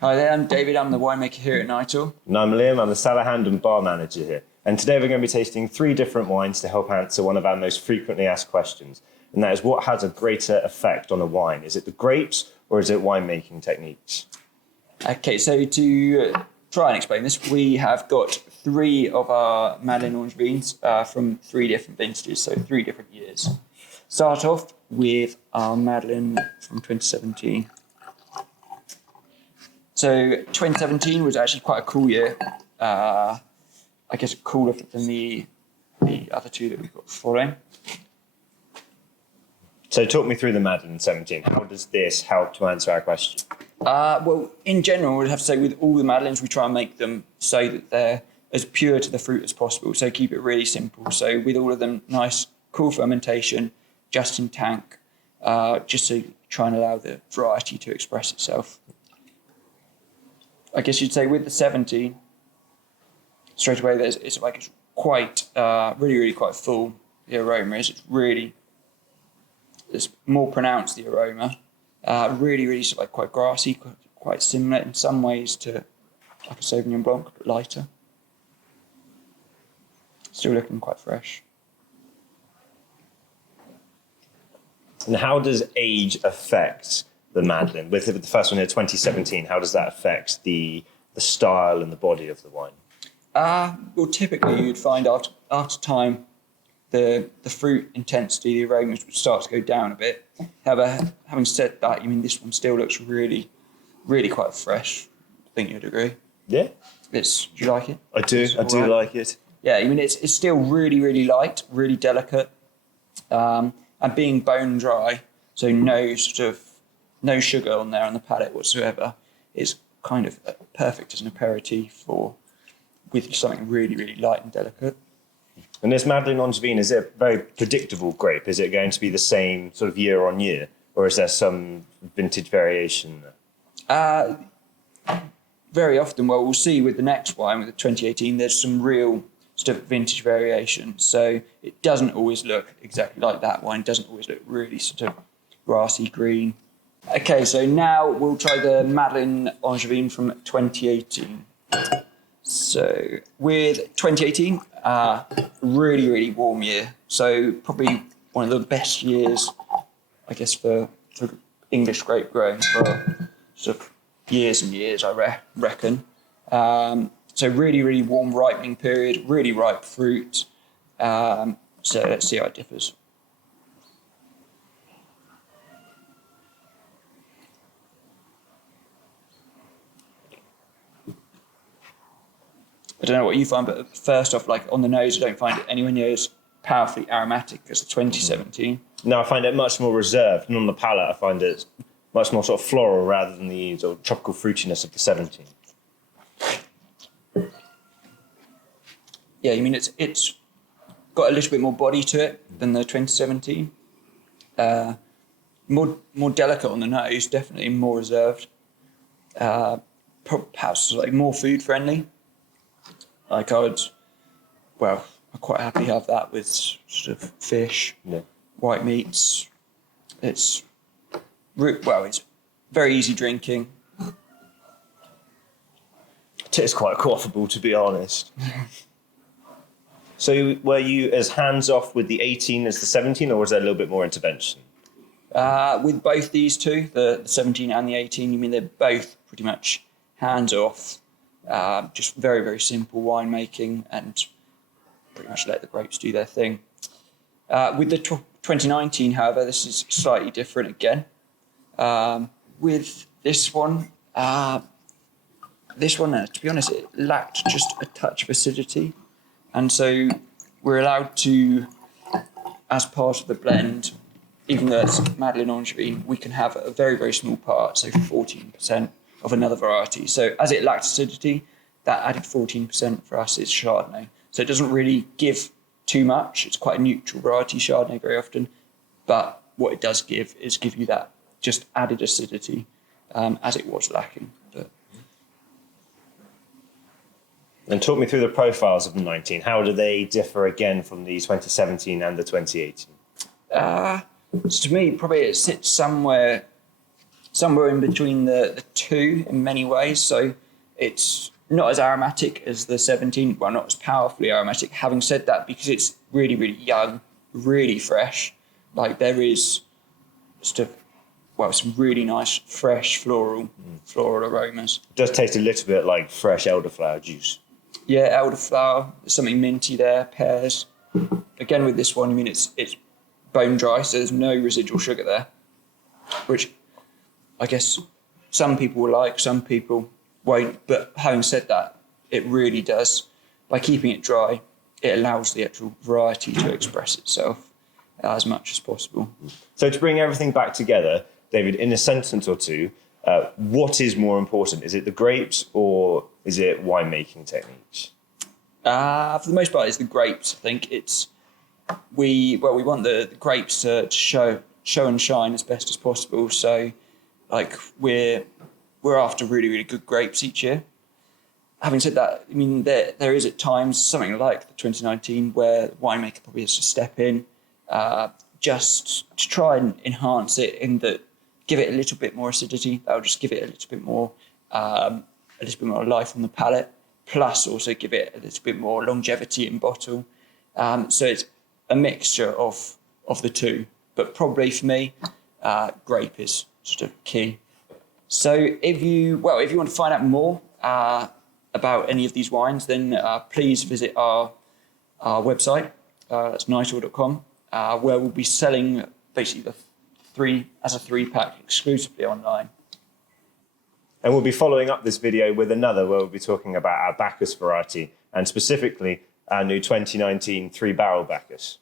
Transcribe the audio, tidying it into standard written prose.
Hi there, I'm David. I'm the winemaker here at Knightor. And I'm Liam, I'm the cellar hand and bar manager here. And today we're going to be tasting 3 different wines to help answer one of our most frequently asked questions. And that is, what has a greater effect on a wine? Is it the grapes or is it winemaking techniques? Okay, so to try and explain this, we have got 3 of our Madeleine Angevines from 3 different vintages, so 3 different years. Start off with our Madeleine from 2017. So 2017 was actually quite a cool year. I guess cooler than the other 2 that we've got following. So talk me through the Madeleine 17. How does this help to answer our question? Well, in general, I'd have to say with all the Madeleines, we try and make them so that they're as pure to the fruit as possible. So keep it really simple. So with all of them, nice, cool fermentation, just in tank, just to try and allow the variety to express itself. I guess you'd say with the 17, straight away, it's quite, really quite full. The aroma is it's more pronounced, the aroma. Really sort of like quite grassy, quite similar in some ways to like a Sauvignon Blanc, but lighter. Still looking quite fresh. And how does age affect the Madeleine? With the first one here, 2017, how does that affect the style and the body of the wine? Well, typically you'd find after time, the fruit intensity, the aromas would start to go down a bit. However, having said that, this one still looks really quite fresh. I think you'd agree. Yeah. Do you like it? I do like it. Yeah, it's still really light, really delicate, and being bone dry, so no sugar on there on the palate whatsoever, is kind of perfect as an aperitif with something really light and delicate. And this Madeleine Angevine, is it a very predictable grape? Is it going to be the same sort of year on year, or is there some vintage variation there? Very often, well, we'll see with the next wine, with the 2018, there's some real sort of vintage variation. So it doesn't always look exactly like that wine, doesn't always look really sort of grassy green. Okay, so now we'll try the Madeleine Angevine from 2018. So with 2018, really warm year. So probably one of the best years, I guess, for English grape growing for sort of years and years, I reckon. So really warm ripening period, really ripe fruit. So let's see how it differs. I don't know what you find, but first off, like on the nose, I don't find it anywhere near as powerfully aromatic as 2017. No, I find it much more reserved, and on the palate, I find it much more sort of floral rather than the sort of tropical fruitiness of the 17. Yeah, it's got a little bit more body to it than the 2017. More delicate on the nose, definitely more reserved. Perhaps like more food friendly. Like I'm quite happy to have that with sort of fish, white meats. It's very easy drinking. It is quite quaffable, to be honest. So were you as hands-off with the 18 as the 17, or was there a little bit more intervention? With both these 2, the 17 and the 18, they're both pretty much hands-off. Just very simple winemaking and pretty much let the grapes do their thing. With the 2019, however, this is slightly different again. With this one, to be honest, it lacked just a touch of acidity. And so we're allowed to, as part of the blend, even though it's Madeleine Angevine, we can have a very small part, so 14%. Of another variety. So as it lacked acidity, that added 14% for us is Chardonnay. So it doesn't really give too much. It's quite a neutral variety, Chardonnay, very often. But what it does give you that just added acidity, as it was lacking. And talk me through the profiles of the 19. How do they differ again from the 2017 and the 2018? So to me, probably it sits somewhere somewhere in between the two in many ways. So it's not as aromatic as the 17, well, not as powerfully aromatic. Having said that, because it's really, really young, really fresh, like there is just some really nice, fresh floral aromas. It does taste a little bit like fresh elderflower juice. Yeah, elderflower, there's something minty there, pears. Again, with this one, I mean, it's bone dry, so there's no residual sugar there, which I guess some people will like, some people won't. But having said that, it really does. By keeping it dry, it allows the actual variety to express itself as much as possible. So to bring everything back together, David, in a sentence or two, what is more important? Is it the grapes or is it winemaking techniques? For the most part, it's the grapes. I think we want the grapes to show and shine as best as possible. So, like we're after really, really good grapes each year. Having said that, I mean there is at times something like the 2019 where the winemaker probably has to step in, just to try and enhance it in that, give it a little bit more acidity. That'll just give it a little bit more life on the palate. Plus, also give it a little bit more longevity in bottle. So it's a mixture of the two. But probably for me, grape is sort of key. So if you want to find out more about any of these wines, then please visit our website. That's knightor.com, where we'll be selling basically the three pack exclusively online. And we'll be following up this video with another where we'll be talking about our Bacchus variety and specifically our new 2019 3-barrel Bacchus.